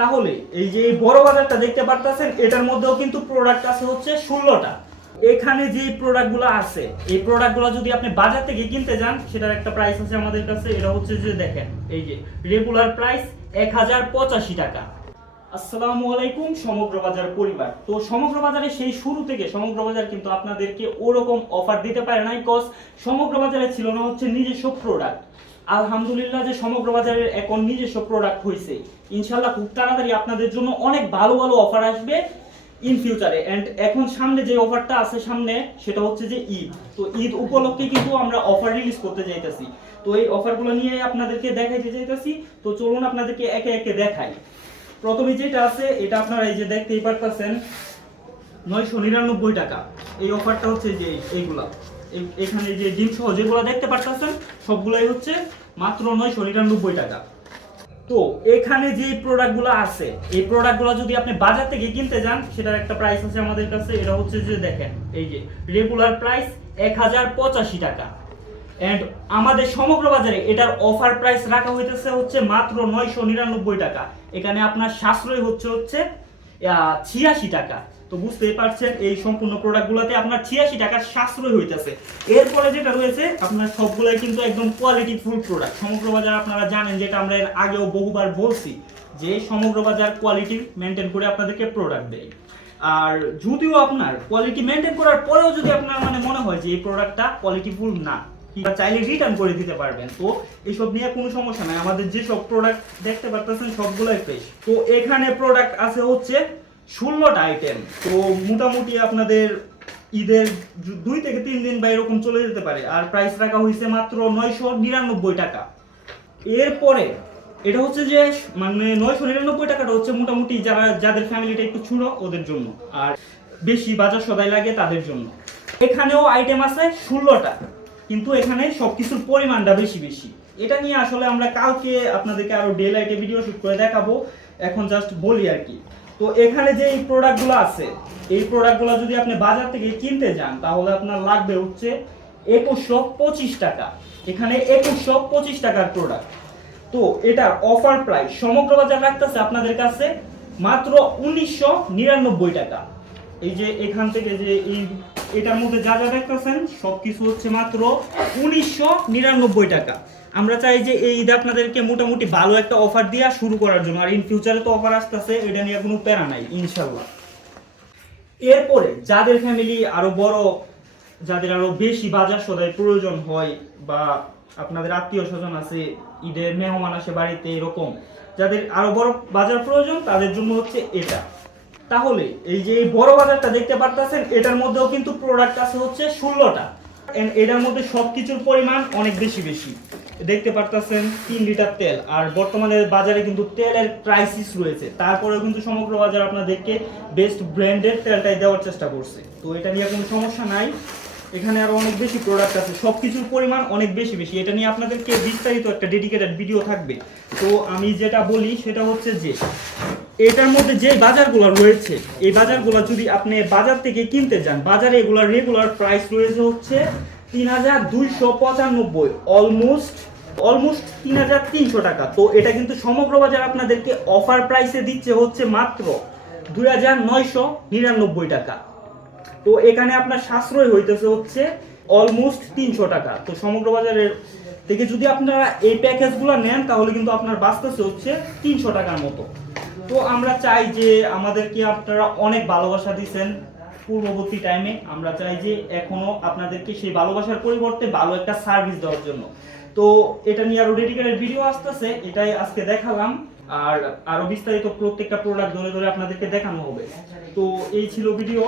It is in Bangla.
তাহলে এই যে এই বড় বাজারটা দেখতে পারতেছেন, এটার মধ্যেও কিন্তু প্রোডাক্ট আছে হচ্ছে 16টা। এখানে যে প্রোডাক্টগুলো আছে, এই প্রোডাক্টগুলো যদি আপনি বাজার থেকে কিনতে যান, সেটার একটা প্রাইস আছে আমাদের কাছে। এটা হচ্ছে যে দেখেন, এই যে রেগুলার প্রাইস 1085 টাকা। আসসালামু আলাইকুম সমগ্র বাজার পরিবার। তো সমগ্র বাজারে সেই শুরু থেকে সমগ্র বাজার কিন্তু আপনাদেরকে ওরকম অফার দিতে পারে নাই, কজ সমগ্র বাজারে ছিল না হচ্ছে নিজস্ব প্রোডাক্ট। আলহামদুলিল্লাহ যে সমগ্র বাজারের এখন নিজস্ব প্রোডাক্ট হয়েছে, ইনশাল্লাহ খুব তাড়াতাড়ি আপনাদের জন্য অনেক ভালো ভালো অফার আসবে ইন ফিউচারে। এন্ড এখন সামনে যে অফারটা আছে সামনে, সেটা হচ্ছে যে ঈদ। তো ঈদ উপলক্ষে কিন্তু আমরা অফার রিলিজ করতে যাইতেছি। তো এই অফারগুলো নিয়ে আপনাদেরকে দেখাইতে যাইতেছি। তো চলুন আপনাদেরকে একে একে দেখাই। প্রথমে যেটা আছে, এটা আপনারা এই যে দেখতেই পারতেছেন 999 টাকা। এই অফারটা হচ্ছে যে এইগুলা, এখানে যে ডিম সহ যেগুলো দেখতে পারতেছেন সবগুলাই হচ্ছে মাত্র 999 টাকা। তো এখানে যে প্রোডাক্টগুলো আছে, এই প্রোডাক্টগুলো যদি আপনি বাজার থেকে কিনতে যান, সেটার একটা প্রাইস আছে আমাদের কাছে। এটা হচ্ছে যে দেখেন, এই যে রেগুলার প্রাইস 1085 টাকা। এন্ড আমাদের সমগ্র বাজারে এটার অফার প্রাইস রাখা হইতেছে হচ্ছে মাত্র 999 টাকা। এখানে আপনার সাশ্রয় হচ্ছে 86 টাকা। তো বুঝতেই পারছেন, এই সম্পূর্ণ প্রোডাক্টগুলোতে আপনার 86 টাকার সাশ্রয় হইতেছে। এরপরে যেটা রয়েছে আপনার সবগুলাই কিন্তু একদম কোয়ালিটি ফুল প্রোডাক্ট। সমগ্র বাজার আপনারা জানেন, যেটা আমরা এর আগেও বহুবার বলছি, যে সমগ্র বাজার কোয়ালিটি মেনটেন করে আপনাদেরকে প্রোডাক্ট দেয়। আর যদিও আপনার কোয়ালিটি মেনটেন করার পরেও যদি আপনার মনে হয় যে এই প্রোডাক্টটা কোয়ালিটি ফুল না, চাইলে রিটার্ন করে দিতে পারবেন। তো এইসব নিয়ে কোনো সমস্যা নাই। আমাদের যে সব প্রোডাক্ট দেখতে পাচ্ছেন সবগুলাই ফ্রেশ। তো এখানে প্রোডাক্ট আছে হচ্ছে 16টা আইটেম। তো মোটামুটি আপনাদের ঈদের 2 থেকে 3 দিন বা এরকম চলে যেতে পারে। আর প্রাইস রাখা হয়েছে মাত্র 999 টাকা। এরপরে এটা হচ্ছে যে 999 টাকাটা হচ্ছে মোটামুটি যাদের ফ্যামিলিটা একটু ছোট ওদের জন্য, আর বেশি বাজার সদাই লাগে তাদের জন্য। এখানেও আইটেম আছে 16টা, কিন্তু এখানে সবকিছুর পরিমাণটা বেশি বেশি। এটা নিয়ে আসলে আমরা কালকে আপনাদেরকে আরো ডে লাইটে ভিডিও শুট করে দেখাবো, এখন জাস্ট বলি আর কি। তো এখানে যে এই প্রোডাক্টগুলো আছে, এই প্রোডাক্টগুলো যদি আপনি বাজার থেকে কিনতে যান, তাহলে আপনার লাগবে হচ্ছে 2125 টাকা। এখানে 2125 টাকার প্রোডাক্ট। তো এটার অফার প্রাইস সমগ্র বাজার রাখতেছে আপনাদের কাছে মাত্র 1999 টাকা। এই যে এখান থেকে যে এটার মধ্যে যা যা দেখতেছেন সবকিছু হচ্ছে মাত্র 1999 টাকা। আমরা চাই যে এই ঈদে আপনাদেরকে মোটামুটি ভালো একটা অফার দিয়ে শুরু করার জন্য। আর ইন ফিউচারে তো অফার আসতেছে, এটা নিয়ে কোনো প্যারা নাই ইনশাল্লাহ। এরপরে যাদের ফ্যামিলি আরো বড়, যাদের আরো বেশি বাজার সদাই প্রয়োজন হয়, বা আপনাদের আত্মীয় স্বজন আছে, ঈদের মেহমান আসে বাড়িতে, এরকম যাদের আরো বড় বাজার প্রয়োজন, তাদের জন্য হচ্ছে এটা। তাহলে এই যে এই বড় বাজারটা দেখতে পারতেছেন, এটার মধ্যেও কিন্তু প্রোডাক্ট আছে হচ্ছে 16টা। এটার মধ্যে সবকিছুর পরিমাণ অনেক বেশি বেশি। দেখতে পারতেছেন 3 লিটার তেল। আর বর্তমানে বাজারে কিন্তু তেলের ক্রাইসিস রয়েছে, তারপরেও কিন্তু সমগ্র বাজার আপনাদেরকে বেস্ট ব্র্যান্ডের তেলটাই দেওয়ার চেষ্টা করছে। তো এটা নিয়ে কোনো সমস্যা নাই। এখানে আরো অনেক বেশি প্রোডাক্ট আছে, সবকিছুর পরিমাণ অনেক বেশি বেশি। এটা নিয়ে আপনাদেরকে বিস্তারিত একটা ডেডিকেটেড ভিডিও থাকবে। তো আমি যেটা বলি সেটা হচ্ছে যে এটার মধ্যে যে বাজারগুলো রয়েছে, এই বাজারগুলো যদি আপনি বাজার থেকে কিনতে যান, বাজারে এগুলোর রেগুলার প্রাইস রয়েছে হচ্ছে 3295, অলমোস্ট 3300 টাকা। তো এটা কিন্তু সমগ্র বাজার আপনাদেরকে অফার প্রাইসে দিচ্ছে হচ্ছে মাত্র 2999 টাকা। তো এখানে আপনার সাশ্রয় হইতেছে হচ্ছে অলমোস্ট 300 টাকা। তো সমগ্র বাজারের থেকে যদি আপনারা এই প্যাকেজগুলো নেন, তাহলে কিন্তু আপনার বাঁচতেছে হচ্ছে 300 টাকার মতো। তো আমরা চাই যে আমাদেরকে আপনারা অনেক ভালোবাসা দিয়েছেন পূর্ববর্তী টাইমে। আমরা চাই যে এখনো আপনাদেরকে সেই ভালোবাসার পরিবর্তে ভালো একটা সার্ভিস দেওয়ার জন্য। তো এটা নিয়ে আরো ডেডিকেটেড ভিডিও আসতেছে, এটাই আজকে দেখালাম। আর আরো বিস্তারিত প্রত্যেকটা প্রোডাক্ট ধরে ধরে আপনাদেরকে দেখানো হবে। তো এই ছিল ভিডিও।